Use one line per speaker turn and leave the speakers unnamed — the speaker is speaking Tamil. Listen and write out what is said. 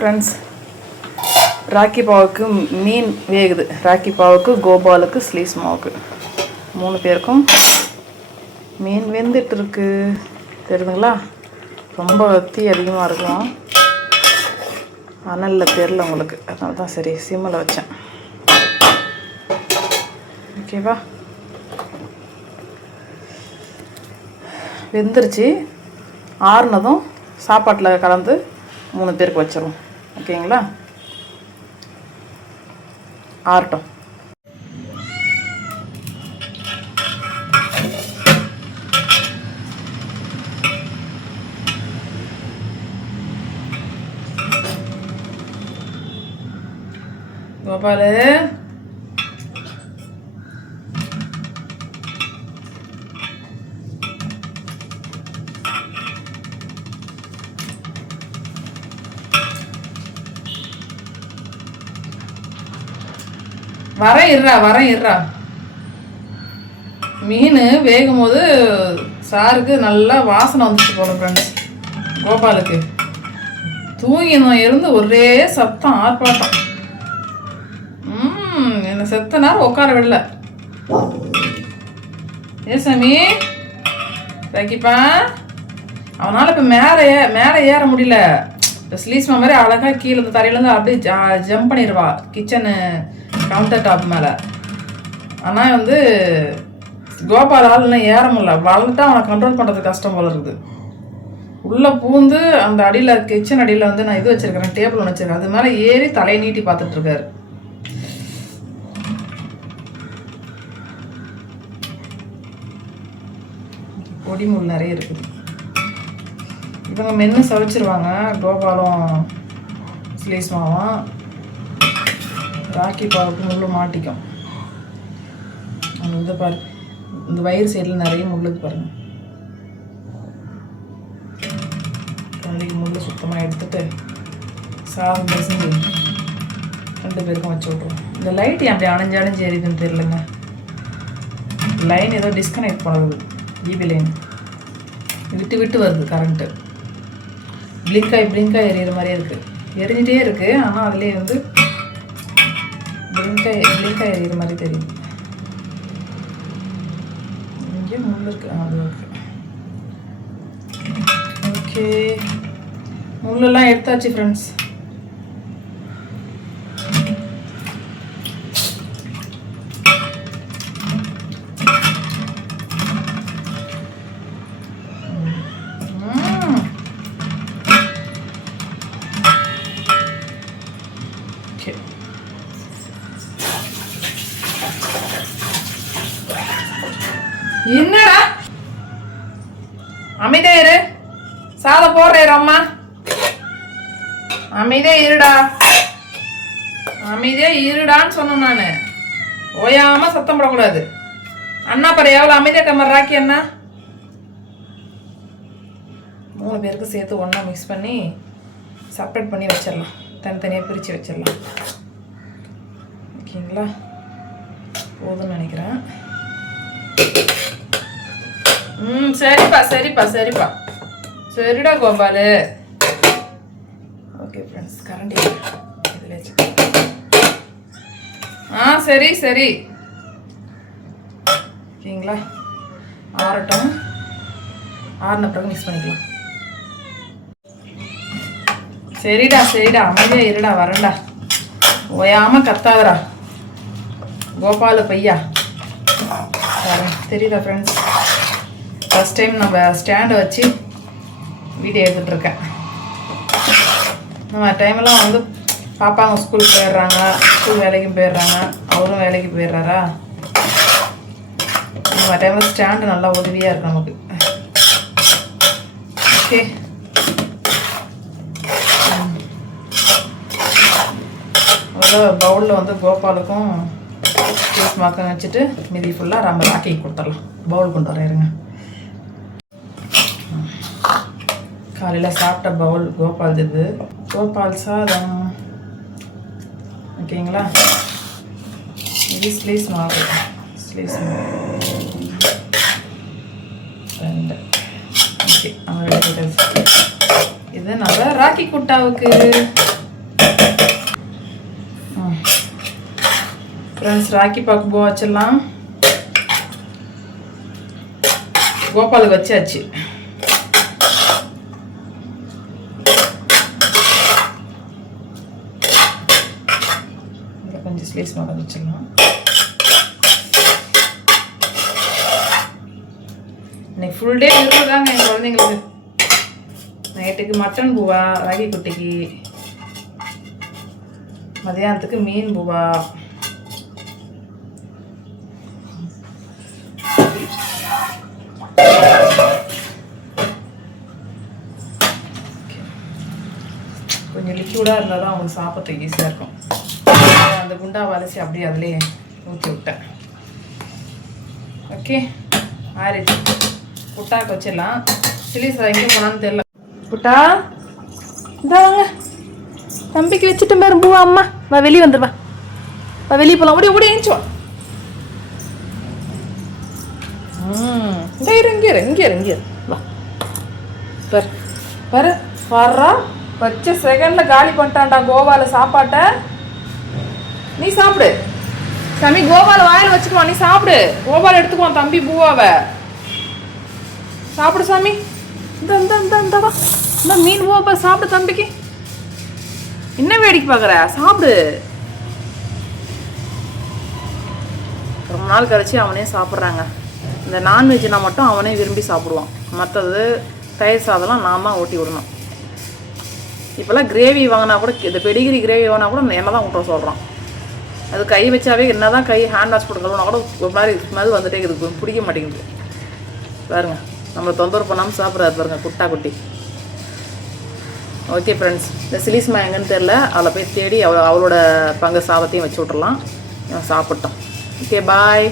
ஃப்ரெண்ட்ஸ் ராக்கி பாவுக்கு மீன் வேகுது. ராக்கி பாவுக்கு கோபாலுக்கு ஸ்லீஸ் மாவுக்கு. மூணு பேருக்கும் மீன் வெந்துட்டு இருக்கு தெரியுதுங்களா? ரொம்ப வத்தி அதிகமாக இருக்கும் அனலில் தெரில உங்களுக்கு. அதனால தான் சரி சிம்மில் வச்சேன். ஓகேவா வெந்துருச்சு. ஆறுனதும் சாப்பாட்டில் கலந்து மூணு பேருக்கு வச்சிருவோம். ஓகேங்களா? ஆரட்டும் கோபாலு. வரேன் இருறா வரேன் இருறா மீன் வேகும் போது சாருக்கு நல்லா வாசனை வந்துச்சு போல ஃப்ரெண்ட்ஸ் கோபாலுக்கு. தூங்கினோம் இருந்து ஒரே சத்தம் ஆர்ப்பாட்டம். ம் என்னை செத்த நேரம் உட்கார விடல. ஏ சாமி ரகிப்பா அவனால் இப்போ மேலே மேலே ஏற முடியல. இந்த ஸ்லீஸ்மா மாதிரி அழகாக கீழே இந்த தரையிலேருந்து அப்படியே ஜா ஜம்ப் பண்ணிடுவா கிச்சனு கவுண்டர் டாப் மேலே. ஆனால் வந்து கோபாலால் இன்னும் ஏற முடியல. வளர்த்தா அவனை கண்ட்ரோல் பண்ணுறது கஷ்டம் போல இருக்குது. உள்ளே பூந்து அந்த அடியில் கிச்சன் அடியில் வந்து நான் இது வச்சுருக்கிறேன் டேபிள் ஒன்று வச்சுருக்கேன் அது மேலே ஏறி தலையை நீட்டி பார்த்துட்ருக்காரு. பொடி முள் நிறைய இருக்குது. இவங்க மென்று சவிச்சிருவாங்க. கோபாலும் ஸ்லீஸ் மாவும் ராக்கி பாவுக்கு முள் மாட்டிக்கும். அந்த இதை பாரு இந்த வயிறு சைடில் நிறைய முள்ளுக்கு பாருங்க. குழந்தைக்கு முள் சுத்தமாக எடுத்துட்டு சாதம் பசங்க ரெண்டு பேருக்கும் வச்சு விட்ருவோம் இந்த லைட் அப்படி அணைஞ்சு அணைஞ்சு எரியுதுன்னு தெரியலங்க. லைன் ஏதோ டிஸ்கனெக்ட் பண்ணுது ஜிபி லைன் விட்டு விட்டு வருது கரண்ட்டு பிளிங்காய் பிளிங்காய் எரியிற மாதிரியே இருக்குது எரிஞ்சிட்டே இருக்குது ஆனால் அதுலேயே வந்து பிளிங்காய் பிளிங்காய் எரியிற மாதிரி தெரியும் இங்கே முள்ளு இருக்கு. அது ஓகே ஓகே முள்ளெல்லாம் எடுத்தாச்சு ஃப்ரெண்ட்ஸ் என்னடா? அமைதியா இரு. சாதம் போடுறேன் அம்மா அமைதியா இருடா. அமைதியா இருடான்னு சொன்னேன் நான். ஓயாம சத்தம் போடக்கூடாது. அண்ணா பாரு எவ்வளோ அமைதியா கம்மர் ராக்கி அண்ணா. மூணு பேருக்கு சேர்த்து ஒன்றா மிக்ஸ் பண்ணி செப்ரேட் பண்ணி வச்சிடலாம். தனித்தனியாக பிரித்து வச்சிடலாம். ஓகேங்களா? போதும்னு நினைக்கிறேன். ம் சரிப்பா சரிப்பா சரிப்பா. சரிடா கோபாலு. ஓகே ஃப்ரெண்ட்ஸ் கரண்டி ஆ சரி சரி. ஓகேங்களா? ஆறட்டும். ஆறின பிறகு மிக்ஸ் பண்ணிக்கலாம். சரிடா சரிடா. அமைதியா இருடா வரேன்டா. ஓயாம கத்தாதடா. கோபால பையா. தெரியுதா ஃப்ரெண்ட்ஸ் ஃபஸ்ட் டைம் நம்ம ஸ்டாண்டை வச்சு வீடியோ எடுத்துகிட்ருக்கேன் நம்ம டைம்லாம் வந்து பாப்பாங்க ஸ்கூலுக்கு போயிடுறாங்க ஸ்கூல் வேலைக்கும் போயிடுறாங்க அவரும் வேலைக்கு போயிடுறாரா? நம்ம டைமில் ஸ்டாண்டு நல்லா உதவியாக இருக்கு நமக்கு. ஓகே அதில் பவுலில் வந்து கோபாலுக்கும் ஜூஸ் மாக்கம் வச்சுட்டு மீதி ஃபுல்லாக நம்ம ராக்கி கொடுத்துடலாம். பவுல் கொண்டு வரேன் இருங்க. காலையில் சாப்பிட்ட பவுல் கோபால் இது கோபால் சாதம். ஓகேங்களா? இது ஸ்லீஸ் மாவு. ஸ்லீஸ் மாவு. ரெண்டு. ஓகே அவங்க இது நம்ம ராக்கி குட்டாவுக்கு. ஃப்ரெண்ட்ஸ் ராக்கி பார்க்க போ வச்சிடலாம். கோபாலுக்கு வச்சாச்சு. இதில் வச்சிடலாம் இன்னைக்கு ஃபுல் டே இருக்குதாங்க என் குழந்தைங்களுக்கு. நைட்டுக்கு மட்டன் பூவா ராகி குட்டிக்கு. மதியானத்துக்கு மீன் பூவா. கொஞ்சம் லிக்யூடாக இருந்தால் தான் அவங்களுக்கு சாப்பிட்றதுக்கு ஈஸியாக இருக்கும். அந்த குண்டாவை அலசி அப்படியே அதிலே ஊற்றி விட்டேன். ஓகே ஆறிச்சு புட்டாக்கு வச்சிடலாம். சில்லி சார் எங்கே போனான்னு தெரில புட்டா? இந்தாங்க தம்பிக்கு வச்சுட்டு பாரு பூவா அம்மா. வா வெளியே வந்துடுவா வா. வெளியே போகலாம் ஓடி ஓடி ஏஞ்சுவா இங்கே இரு இங்கே இரு இங்கே இரு இங்கே வா. பாரு. பாரு. வர்றா. வச்ச செகண்டில் காலி பண்ணிட்டான்டா கோவாவில் சாப்பாட்டை. நீ சாப்பிடு. சாமி கோபால வாயில் வச்சுக்குவான் நீ சாப்பிடு. கோபால் எடுத்துக்குவான் தம்பி பூவாவை. சாப்பிடு சாமி. இந்த இந்த இந்த இந்த இந்த மீன் பூவா சாப்பிடு தம்பிக்கு. என்ன வேடிக்கை பார்க்குற சாப்பிடு. ரொம்ப நாள் கழிச்சு அவனே சாப்பிட்றாங்க. இந்த நான்வெஜ்னா மட்டும் அவனே விரும்பி சாப்பிடுவான். மற்றது தயிர் சாதம்லாம் நான் தான் ஊட்டி விடணும். இப்போல்லாம் கிரேவி வாங்கினா கூட இந்த பெடிகிரி கிரேவி வாங்கினா கூட என்ன தான் ஊட்ட சொல்கிறான் அது கை வச்சாவே என்ன தான் கை ஹேண்ட் வாஷ் போட்டு கழுவுனா கூட ஒரு மாதிரி ஸ்மெல் வந்துட்டே இருக்குது. பிடிக்க மாட்டேங்குது. பாருங்க நம்மளை தொந்தரவு பண்ணாமல் சாப்பிட்றாரு பாருங்க குட்டா குட்டி. ஓகே ஃப்ரெண்ட்ஸ் இந்த சிலிஸ்மா எங்கன்னு தெரில அவளை போய் தேடி அவ அவளோட பங்கு சாபத்தையும் வச்சு விட்றலாம் சாப்பிட்டோம் ஓகே பாய்